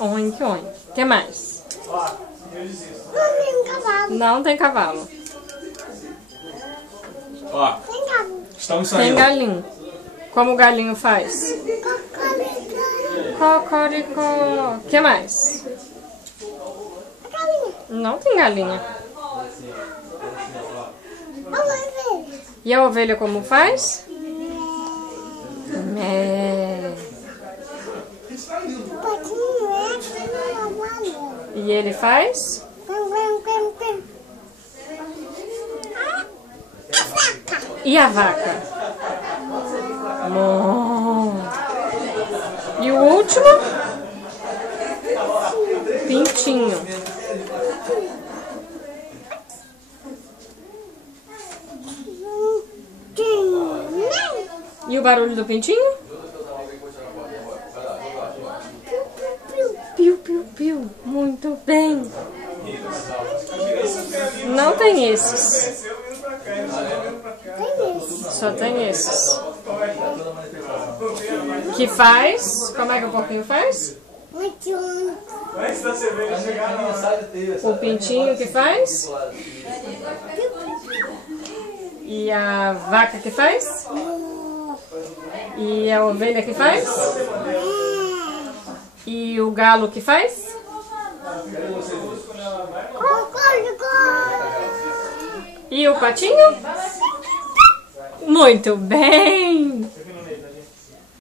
Oink, oink. O que mais? Não tem cavalo. Não tem cavalo. Ó, Tem galinha. estamos Tem saindo. galinho. Como o galinho faz? Cocoricó. O que mais? Galinha. Não tem galinha. Vamos ver. E a ovelha como faz? Mé. Patinho é aqui no cavalo. E ele faz? Pim. E a vaca? Bom. E o último? Pintinho. E o barulho do pintinho? Piu, piu, piu. Muito bem. Não tem esses. Só tem esses. Que faz? Como é que o porquinho faz? O pintinho que faz? E a vaca que faz? E a ovelha que faz? E o galo que faz? E o patinho? Muito bem!